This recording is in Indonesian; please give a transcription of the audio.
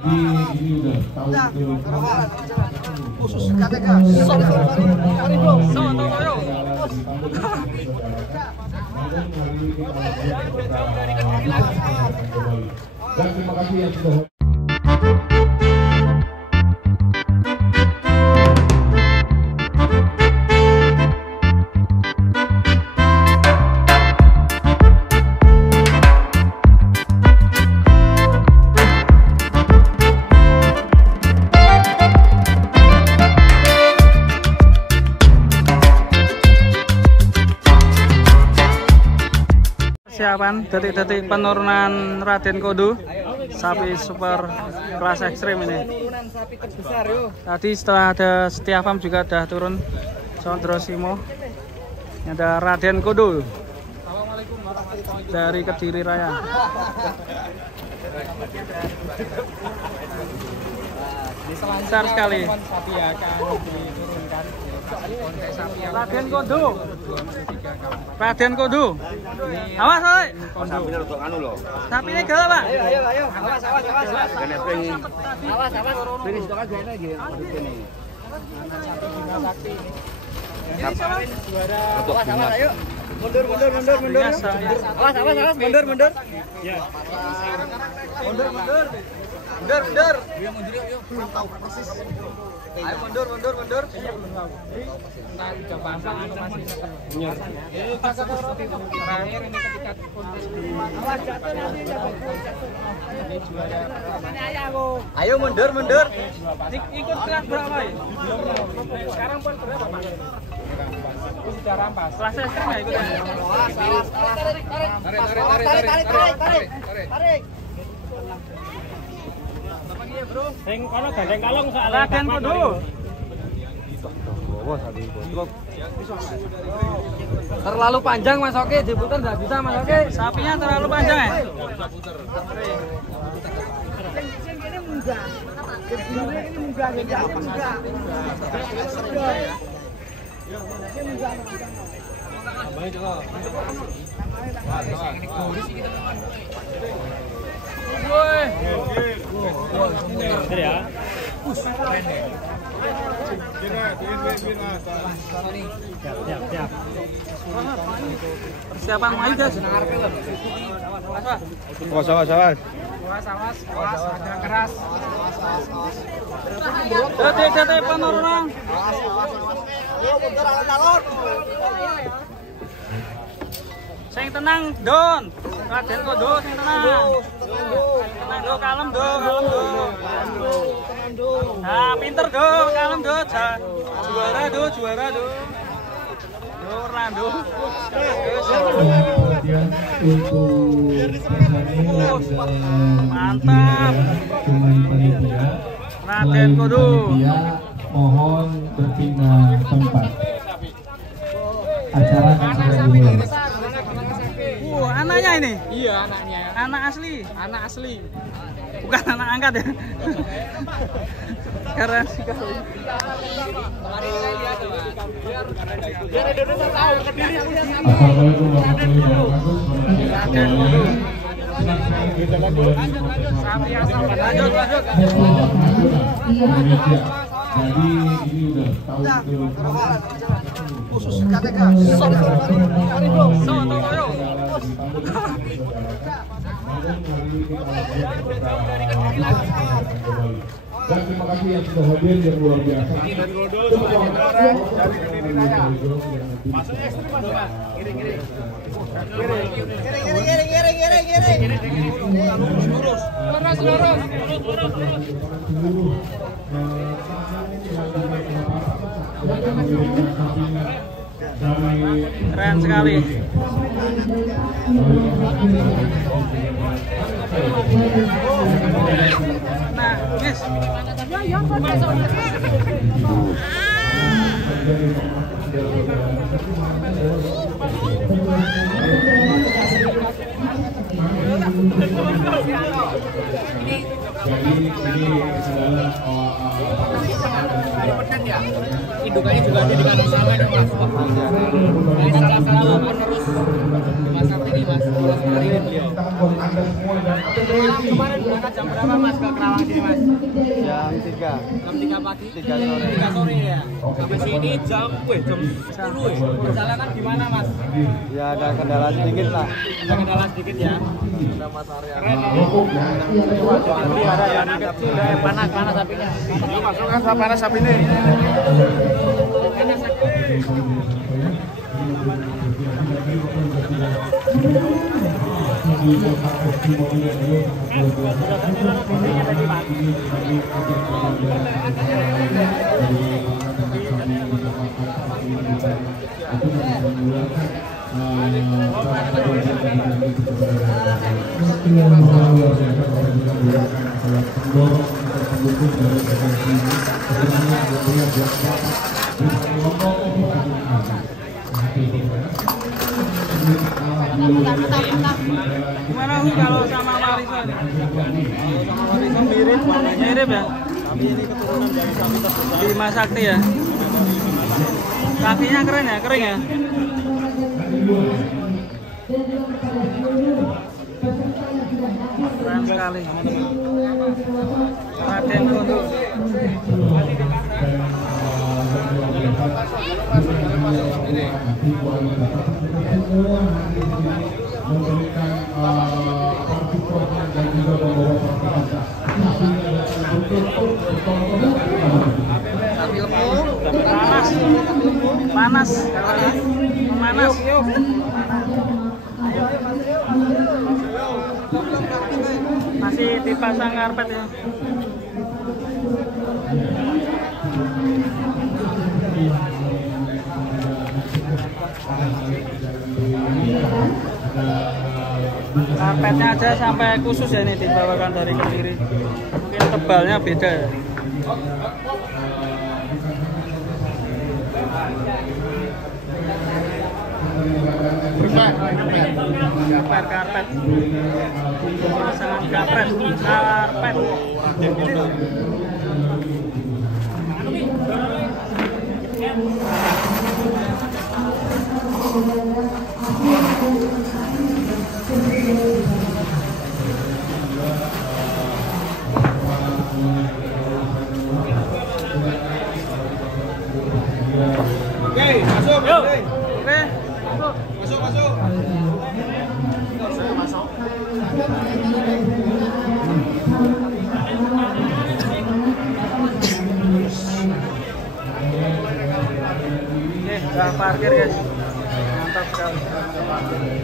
Ini udah tahun khusus KTK. Sorry bro. Dan terima kasih yang sudah persiapan detik-detik penurunan Raden Kodo, sapi super kelas ekstrim ini. Tadi setelah ada Setiafam juga udah turun Sondro Simo. Ini ada Raden Kodo dari Kediri Raya. Besar sekali. Raden Kodo. Raden Kodo. Awas, oi. Sapinya untuk anu loh. Sapine galak, Pak. Ayo. Awas. Ini stok aja lagi. Awas, ayo. Mundur. Awas, mundur. Ya. Mundur. Dia mundur yuk. Belum tahu persis. Ayo mundur. Entar coba masih terakhir ini ketika awas jatuh nanti ini juara. Ayo mundur. Ikut kelas berapa ya? Sekarang pun berapa, Pak? Sudah rampas. Kelas ekstrim ya ikut. Tarik. Sing kono gandeng kalong soalnya Raden Kodo. Terlalu panjang Mas Oke, diputar nggak bisa Mas Oke. Sapinya terlalu panjang ya? Ini munggah. Ini munggah. Siap. Persiapan main guys. Awas. Agak keras. Detik-detik penurunan. Sing tenang, Don. Raden Kodo sing tenang. Tenang, Do, kalem, Do. Nah, pinter, Do, kalem, Do. Juara, Do. Orlando. kemudian untuk Mantap. dengan panitia. Raden Kodo. Panitia mohon berpindah tempat. Acara akan segera dimulai. Anaknya ini? Iya, anaknya. Anak asli. Bukan anak angkat ya? Keren sekali. Biar Indonesia tahu Kediri punya sapi. Assalamualaikum warahmatullahi wabarakatuh. Senang sekali kita kembali Lanjut. Indonesia. Jadi ini udah tahun Khusus KTK. Sorry bro. Dan terima kasih yang sudah hadir yang luar biasa. Masuk ekstrim Mas, Pak. Giring. Lurus. Keren sekali. Nah, guys. Jadi ini adalah Indukannya juga dengan usaha yang masuk. Ini salah satu penerus Mas Sapri Mas. Buat Anda semua dan Kemarin berangkat jam berapa Mas ke Kerawang sini Mas? Jam 3. Jam 3 pagi? 3 sore. 3 sore ya? Sampai sini jam 10 ya? Perjalanan gimana Mas? Ya ada kendala sedikit lah. Ada kendala sedikit ya? Ada Mas Arya. Keren ini. Ada yang anak kecil, panas sapinya. Masukkan panas sapi ini. Gimana Hu kalau sama warisan? Sama warisan mirip ya? Kami ini keturunan dari kami terbesar. Bima Sakti ya? Kakinya keren ya? Kering ya? Keren sekali. Raden Kondo. memberikan dan juga membawa Panas. Masih dipasang karpet ya. Karpetnya aja sampai khusus ya, ini dibawakan dari Kediri. Mungkin tebalnya beda ya. Karpet. Pasangan karpet. Oke, masuk. Yuk. Oke. Oke. Masuk. Oke, udah parkir guys. Mantap sekali.